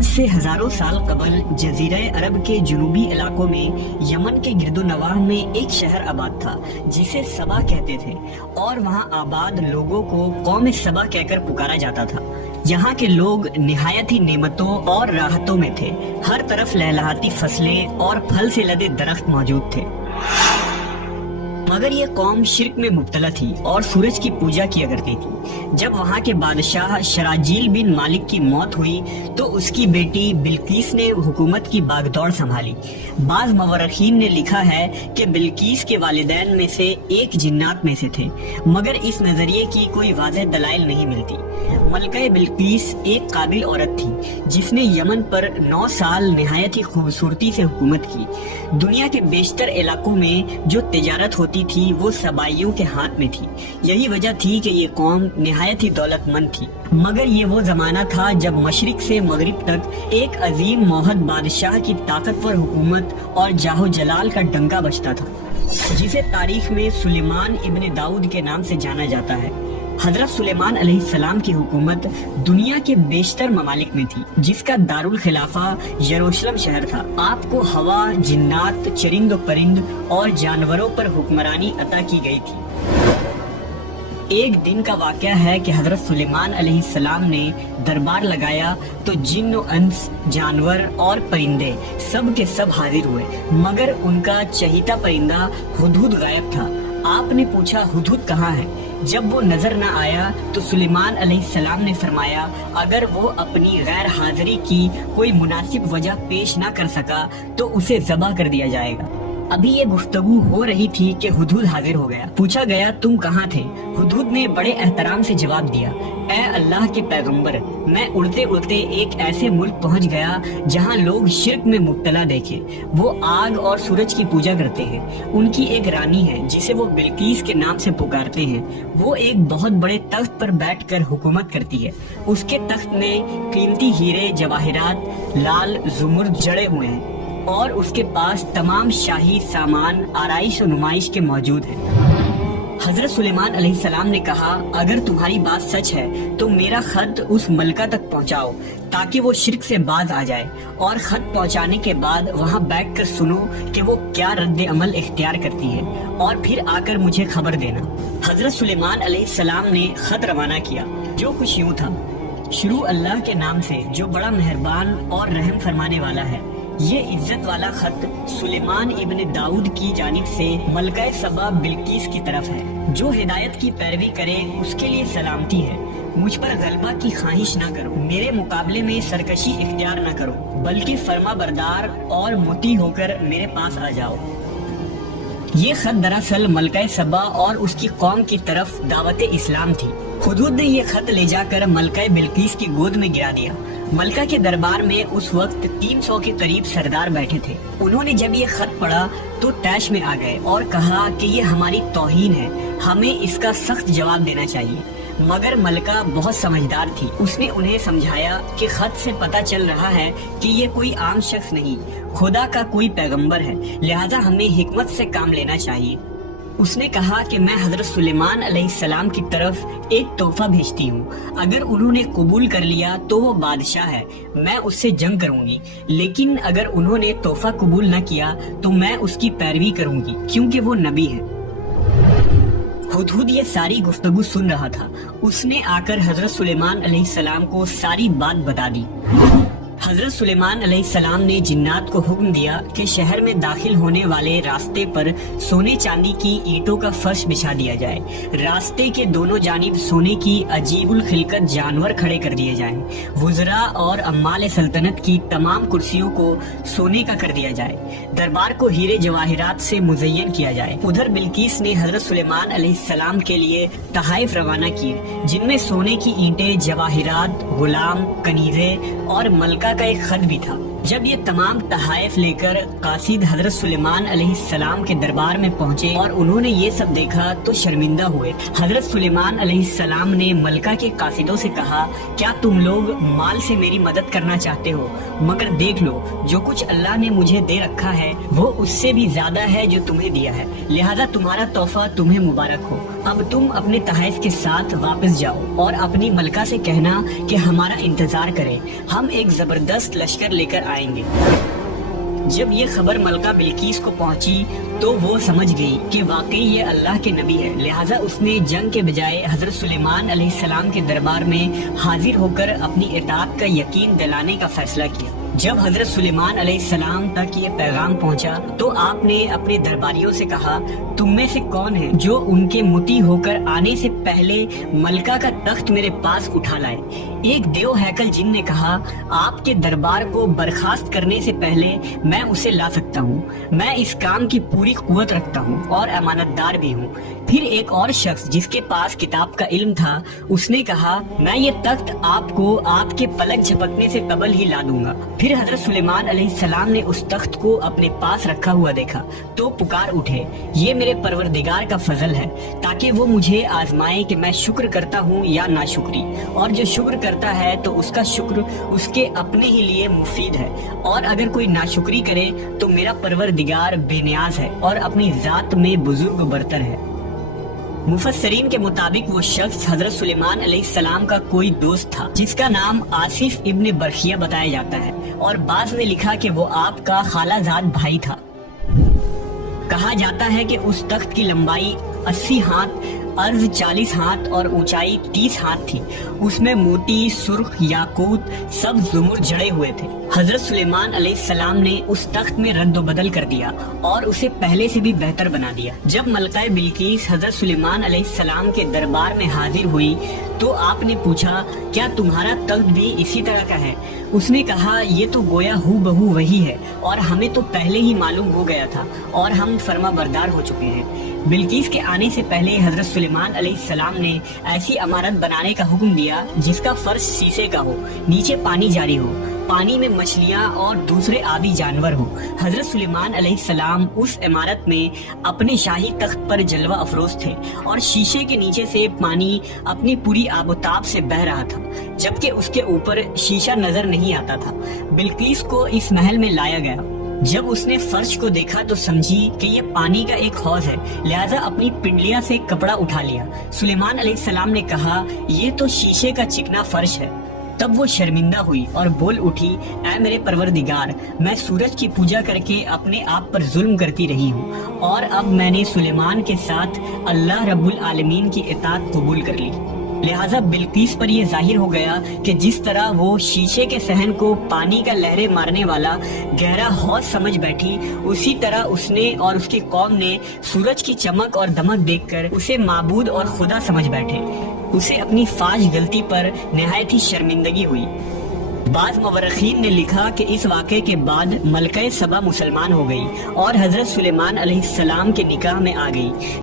آج سے ہزاروں سال قبل جزیرہ عرب کے جنوبی علاقوں میں یمن کے گرد و نواح میں ایک شہر آباد تھا جسے سبا کہتے تھے، اور وہاں آباد لوگوں کو قوم سبا کہہ کر پکارا جاتا تھا۔ یہاں کے لوگ نہایت ہی نعمتوں اور راحتوں میں تھے، ہر طرف لہلہاتی فصلیں اور پھل سے لدے درخت موجود تھے۔ مگر یہ قوم شرک میں مبتلا تھی اور سورج کی پوجا کیا کرتی تھی۔ جب وہاں کے بادشاہ شراجیل بن مالک کی موت ہوئی تو اس کی بیٹی بلقیس نے حکومت کی باغ دوڑ سنبھالی۔ بعض مورخین نے لکھا ہے کہ بلقیس کے والدین میں سے ایک جنات میں سے تھے، مگر اس نظریے کی کوئی واضح دلائل نہیں ملتی۔ ملکہ بلقیس ایک قابل عورت تھی جس نے یمن پر 9 سال نہایت ہی خوبصورتی سے حکومت کی۔ دنیا کے بیشتر علاقوں میں جو تجارت ہوتی تھی وہ سبائیوں کے ہاتھ میں تھی، یہی وجہ تھی کہ یہ قوم نہایت ہی دولت مند تھی۔ مگر یہ وہ زمانہ تھا جب مشرق سے مغرب تک ایک عظیم موحد بادشاہ کی طاقتور حکومت اور جاہ و جلال کا ڈنکا بجتا تھا، جسے تاریخ میں سلیمان ابن داؤد کے نام سے جانا جاتا ہے۔ حضرت سلیمان علیہ السلام کی حکومت دنیا کے بیشتر ممالک میں تھی، جس کا دارالخلافہ یروشلم شہر تھا۔ آپ کو ہوا، جنات، چرند و پرند اور جانوروں پر حکمرانی عطا کی گئی تھی۔ ایک دن کا واقعہ ہے کہ حضرت سلیمان علیہ السلام نے دربار لگایا تو جن و انس، جانور اور پرندے سب کے سب حاضر ہوئے، مگر ان کا چہیتا پرندہ ہدہد غائب تھا۔ آپ نے پوچھا ہدہد کہاں ہے؟ جب وہ نظر نہ آیا تو سلیمان علیہ السلام نے فرمایا اگر وہ اپنی غیر حاضری کی کوئی مناسب وجہ پیش نہ کر سکا تو اسے ذبح کر دیا جائے گا۔ ابھی یہ گفتگو ہو رہی تھی کہ ہدہد حاضر ہو گیا۔ پوچھا گیا تم کہاں تھے؟ ہدہد نے بڑے احترام سے جواب دیا، اے اللہ کے پیغمبر، میں اڑتے اڑتے ایک ایسے ملک پہنچ گیا جہاں لوگ شرک میں مبتلا دیکھے۔ وہ آگ اور سورج کی پوجا کرتے ہیں۔ ان کی ایک رانی ہے جسے وہ بلقیس کے نام سے پکارتے ہیں۔ وہ ایک بہت بڑے تخت پر بیٹھ کر حکومت کرتی ہے۔ اس کے تخت میں قیمتی ہیرے جواہرات لال زمرد جڑے ہوئے ہیں، اور اس کے پاس تمام شاہی سامان آرائش و نمائش کے موجود ہیں۔ حضرت سلیمان علیہ السلام نے کہا اگر تمہاری بات سچ ہے تو میرا خط اس ملکہ تک پہنچاؤ تاکہ وہ شرک سے باز آ جائے، اور خط پہنچانے کے بعد وہاں بیٹھ کر سنو کہ وہ کیا رد عمل اختیار کرتی ہے، اور پھر آ کر مجھے خبر دینا۔ حضرت سلیمان علیہ السلام نے خط روانہ کیا، جو کچھ یوں تھا، شروع اللہ کے نام سے جو بڑا مہربان اور رحم فرمانے والا ہے۔ یہ عزت والا خط سلیمان ابن داؤد کی جانب سے ملکہ سبا بلقیس کی طرف ہے۔ جو ہدایت کی پیروی کرے اس کے لیے سلامتی ہے۔ مجھ پر غلبہ کی خواہش نہ کرو، میرے مقابلے میں سرکشی اختیار نہ کرو، بلکہ فرما بردار اور مطیع ہو کر میرے پاس آ جاؤ۔ یہ خط دراصل ملکہ سبا اور اس کی قوم کی طرف دعوت اسلام تھی۔ ہدہد نے یہ خط لے جا کر ملکہ بلقیس کی گود میں گرا دیا۔ ملکہ کے دربار میں اس وقت 300 کے قریب سردار بیٹھے تھے۔ انہوں نے جب یہ خط پڑھا تو طیش میں آ گئے اور کہا کہ یہ ہماری توہین ہے، ہمیں اس کا سخت جواب دینا چاہیے۔ مگر ملکہ بہت سمجھدار تھی، اس نے انہیں سمجھایا کہ خط سے پتہ چل رہا ہے کہ یہ کوئی عام شخص نہیں، خدا کا کوئی پیغمبر ہے، لہذا ہمیں حکمت سے کام لینا چاہیے۔ اس نے کہا کہ میں حضرت سلیمان علیہ السلام کی طرف ایک تحفہ بھیجتی ہوں، اگر انہوں نے قبول کر لیا تو وہ بادشاہ ہے، میں اس سے جنگ کروں گی، لیکن اگر انہوں نے تحفہ قبول نہ کیا تو میں اس کی پیروی کروں گی کیونکہ وہ نبی ہے۔ ہدہد یہ ساری گفتگو سن رہا تھا۔ اس نے آ کر حضرت سلیمان علیہ السلام کو ساری بات بتا دی۔ حضرت سلیمان علیہ السلام نے جنات کو حکم دیا کہ شہر میں داخل ہونے والے راستے پر سونے چاندی کی اینٹوں کا فرش بچھا دیا جائے، راستے کے دونوں جانب سونے کی عجیب الخلقت جانور کھڑے کر دیے جائیں، وزراء اور عمال سلطنت کی تمام کرسیوں کو سونے کا کر دیا جائے، دربار کو ہیرے جواہرات سے مزین کیا جائے۔ ادھر بلقیس نے حضرت سلیمان علیہ السلام کے لیے تحائف روانہ کیے، جن میں سونے کی اینٹیں، جواہرات، غلام، کنیزیں اور ملکہ کا ایک خط بھی تھا۔ جب یہ تمام تحائف لے کر قاصد حضرت سلیمان علیہ السلام کے دربار میں پہنچے اور انہوں نے یہ سب دیکھا تو شرمندہ ہوئے۔ حضرت سلیمان علیہ السلام نے ملکہ کے قاصدوں سے کہا، کیا تم لوگ مال سے میری مدد کرنا چاہتے ہو؟ مگر دیکھ لو، جو کچھ اللہ نے مجھے دے رکھا ہے وہ اس سے بھی زیادہ ہے جو تمہیں دیا ہے، لہذا تمہارا تحفہ تمہیں مبارک ہو۔ اب تم اپنے تحائف کے ساتھ واپس جاؤ اور اپنی ملکہ سے کہنا کہ ہمارا انتظار کرے، ہم ایک زبردست لشکر لے کر آئیں گے۔ جب یہ خبر ملکہ بلقیس کو پہنچی تو وہ سمجھ گئی کہ واقعی یہ اللہ کے نبی ہے، لہٰذا اس نے جنگ کے بجائے حضرت سلیمان علیہ السلام کے دربار میں حاضر ہو کر اپنی اطاعت کا یقین دلانے کا فیصلہ کیا۔ جب حضرت سلیمان علیہ السلام تک یہ پیغام پہنچا تو آپ نے اپنے درباریوں سے کہا، تم میں سے کون ہے جو ان کے مطیع ہو کر آنے سے پہلے ملکہ کا تخت میرے پاس اٹھا لائے؟ ایک دیو ہیکل جن نے کہا، آپ کے دربار کو برخاست کرنے سے پہلے میں اسے لا سکتا ہوں، میں اس کام کی پوری قوت رکھتا ہوں اور امانت دار بھی ہوں۔ پھر ایک اور شخص جس کے پاس کتاب کا علم تھا، اس نے کہا، میں یہ تخت آپ کو آپ کے پلک جھپکنے سے قبل ہی لا دوں گا۔ پھر حضرت سلیمان علیہ السلام نے اس تخت کو اپنے پاس رکھا ہوا دیکھا تو پکار اٹھے، یہ میرے پروردگار کا فضل ہے تاکہ وہ مجھے آزمائے کہ میں شکر کرتا ہوں یا ناشکری، اور جو شکر کرتا ہے تو اس کا شکر اس کے اپنے ہی لیے مفید ہے، اور اگر کوئی ناشکری کرے تو میرا پروردگار بے نیاز ہے اور اپنی ذات میں بزرگ برتر ہے۔ مفسرین کے مطابق وہ شخص حضرت سلیمان علیہ السلام کا کوئی دوست تھا جس کا نام آصف ابن برخیہ بتایا جاتا ہے، اور بعض نے لکھا کہ وہ آپ کا خالہ زاد بھائی تھا۔ کہا جاتا ہے کہ اس تخت کی لمبائی 80 ہاتھ، عرض 40 ہاتھ اور اونچائی 30 ہاتھ تھی۔ اس میں موتی، سرخ، یاقوت، سبز زمر جڑے ہوئے تھے۔ حضرت سلیمان علیہ السلام نے اس تخت میں رد و بدل کر دیا اور اسے پہلے سے بھی بہتر بنا دیا۔ جب ملکہ بلقیس حضرت سلیمان علیہ السلام کے دربار میں حاضر ہوئی تو آپ نے پوچھا، کیا تمہارا تخت بھی اسی طرح کا ہے؟ اس نے کہا، یہ تو گویا ہو بہو وہی ہے، اور ہمیں تو پہلے ہی معلوم ہو گیا تھا اور ہم فرما بردار ہو چکے ہیں۔ بلقیس کے آنے سے پہلے حضرت سلیمان علیہ السلام نے ایسی عمارت بنانے کا حکم دیا جس کا فرش شیشے کا ہو، نیچے پانی جاری ہو، پانی میں مچھلیاں اور دوسرے آبی جانور ہو۔ حضرت سلیمان علیہ السلام اس عمارت میں اپنے شاہی تخت پر جلوہ افروز تھے، اور شیشے کے نیچے سے پانی اپنی پوری آب و تاب سے بہہ رہا تھا، جبکہ اس کے اوپر شیشہ نظر نہیں آتا تھا۔ بلقیس کو اس محل میں لایا گیا۔ جب اس نے فرش کو دیکھا تو سمجھی کہ یہ پانی کا ایک حوض ہے، لہذا اپنی پنڈلیاں سے کپڑا اٹھا لیا۔ سلیمان علیہ السلام نے کہا، یہ تو شیشے کا چکنا فرش ہے۔ تب وہ شرمندہ ہوئی اور بول اٹھی، اے میرے پروردگار، میں سورج کی پوجا کر کے اپنے آپ پر ظلم کرتی رہی ہوں، اور اب میں نے سلیمان کے ساتھ اللہ رب العالمین کی اطاعت قبول کر لی۔ لہٰذا بلقیس پر یہ ظاہر ہو گیا کہ جس طرح وہ شیشے کے صحن کو پانی کا لہریں مارنے والا گہرا حوض سمجھ بیٹھی، اسی طرح اس نے اور اس کی قوم نے سورج کی چمک اور دمک دیکھ کر اسے معبود اور خدا سمجھ بیٹھے۔ اسے اپنی فاش غلطی پر نہایت ہی شرمندگی ہوئی۔ بعض مورخین نے لکھا کہ اس واقعے کے بعد ملکہ سبا مسلمان ہو گئی اور حضرت سلیمان علیہ السلام کے نکاح میں آ گئی۔